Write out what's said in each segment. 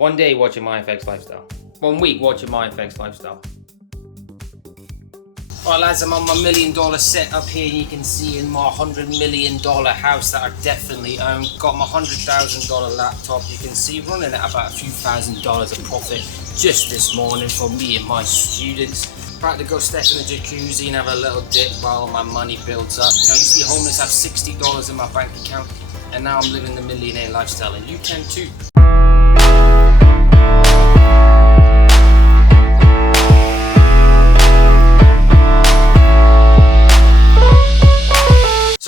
1 day watching my FX lifestyle. 1 week watching my FX lifestyle. Alright lads, I'm on my $1 million setup here. You can see in my $100 million house that I definitely own. Got my $100,000 laptop. You can see running at about a few $1,000s of profit just this morning for me and my students. About to go step in the jacuzzi and have a little dip while my money builds up. You know, I used to be homeless, have $60 in my bank account, and now I'm living the millionaire lifestyle, and you can too.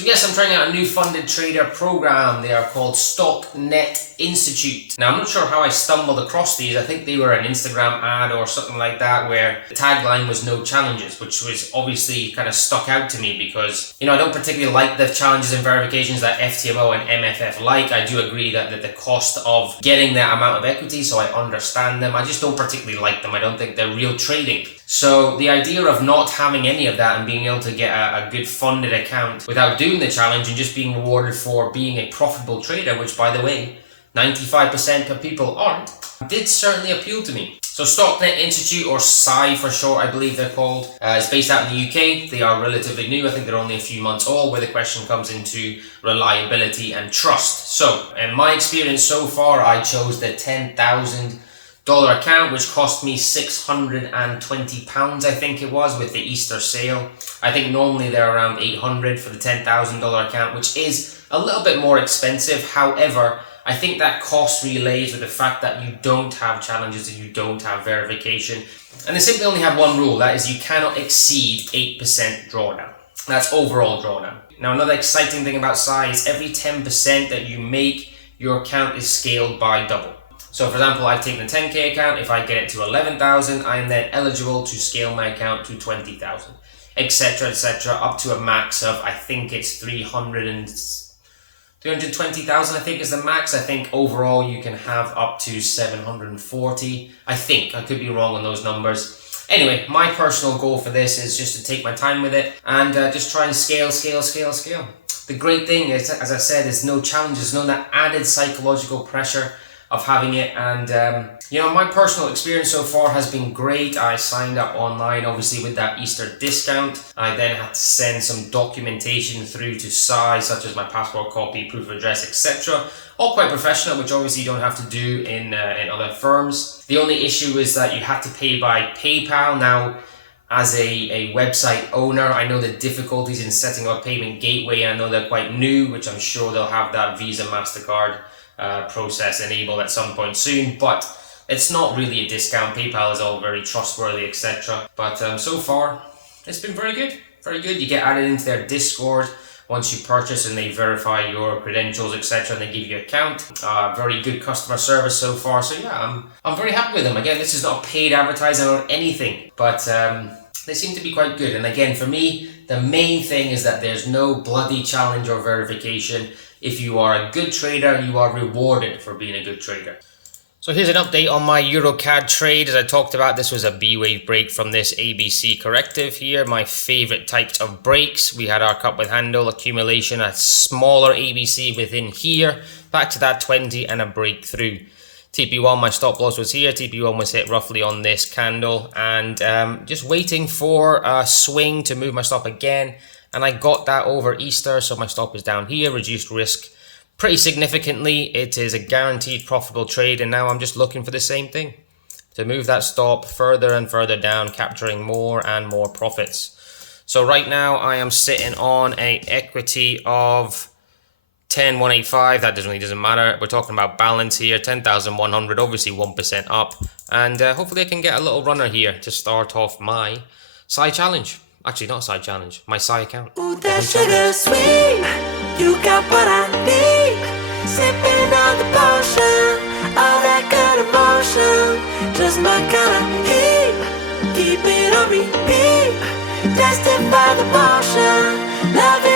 Yes, I'm trying out a new funded trader program. They are called Stocknet Institute. Now, I'm not sure how I stumbled across these. I think they were an Instagram ad or something like that where the tagline was no challenges, which was obviously kind of stuck out to me because, you know, I don't particularly like the challenges and verifications that FTMO and MFF like. I do agree that the cost of getting that amount of equity, so I understand them. I just don't particularly like them. I don't think they're real trading. So the idea of not having any of that and being able to get a good funded account without doing the challenge and just being rewarded for being a profitable trader, which by the way, 95% of people aren't, did certainly appeal to me. So Stocknet Institute, or SCI for short, I believe they're called, is based out in the UK. They are relatively new. I think they're only a few months old, where the question comes into reliability and trust. So in my experience so far, I chose the $10,000 account, which cost me £620, I think it was, with the Easter sale. I think normally they're around $800 for the $10,000 account, which is a little bit more expensive. However, I think that cost relays with the fact that you don't have challenges and you don't have verification. And they simply only have one rule, that is you cannot exceed 8% drawdown. That's overall drawdown. Now, another exciting thing about SCI is every 10% that you make, your account is scaled by double. So for example, I've taken a 10K account. If I get it to 11,000, I am then eligible to scale my account to 20,000, etc., up to a max of, I think it's 320,000, I think is the max. I think overall you can have up to 740. I think, I could be wrong on those numbers. Anyway, my personal goal for this is just to take my time with it and just try and scale. The great thing is, as I said, is no challenges, no that added psychological pressure of having it. And you know, my personal experience so far has been great. I signed up online, obviously with that Easter discount. I then had to send some documentation through to SCI, such as my passport copy, proof of address, etc. All quite professional, which obviously you don't have to do in other firms. The only issue is that you had to pay by PayPal. Now, as a website owner, I know the difficulties in setting up a payment gateway. I know they're quite new, which I'm sure they'll have that Visa, MasterCard process enabled at some point soon, but it's not really a discount. PayPal is all very trustworthy, etc. But so far, it's been very good. You get added into their Discord once you purchase, and they verify your credentials, etc., and they give you an account. Very good customer service so far. So yeah, I'm very happy with them. Again, this is not paid advertising or anything, but they seem to be quite good. And again, for me, the main thing is that there's no bloody challenge or verification. If you are a good trader, you are rewarded for being a good trader. So here's an update on my EURCAD trade. As I talked about, this was a B-wave break from this ABC corrective here. My favorite types of breaks. We had our cup with handle, accumulation, a smaller ABC within here, back to that 20 and a breakthrough. TP1, my stop loss was here. TP1 was hit roughly on this candle, and just waiting for a swing to move my stop again. And I got that over Easter, so my stop is down here, reduced risk pretty significantly. It is a guaranteed profitable trade, and now I'm just looking for the same thing, to move that stop further and further down, capturing more and more profits. So right now I am sitting on an equity of 10,185. That doesn't matter. We're talking about balance here, 10,100, obviously 1% up, and hopefully I can get a little runner here to start off my side challenge. Actually, not side challenge, my SCI account. Ooh, that sugar sweet, you got what I need. Sipping on the potion, all that good emotion, just my kind of heat. Keep it on repeat, tested by the motion, love it.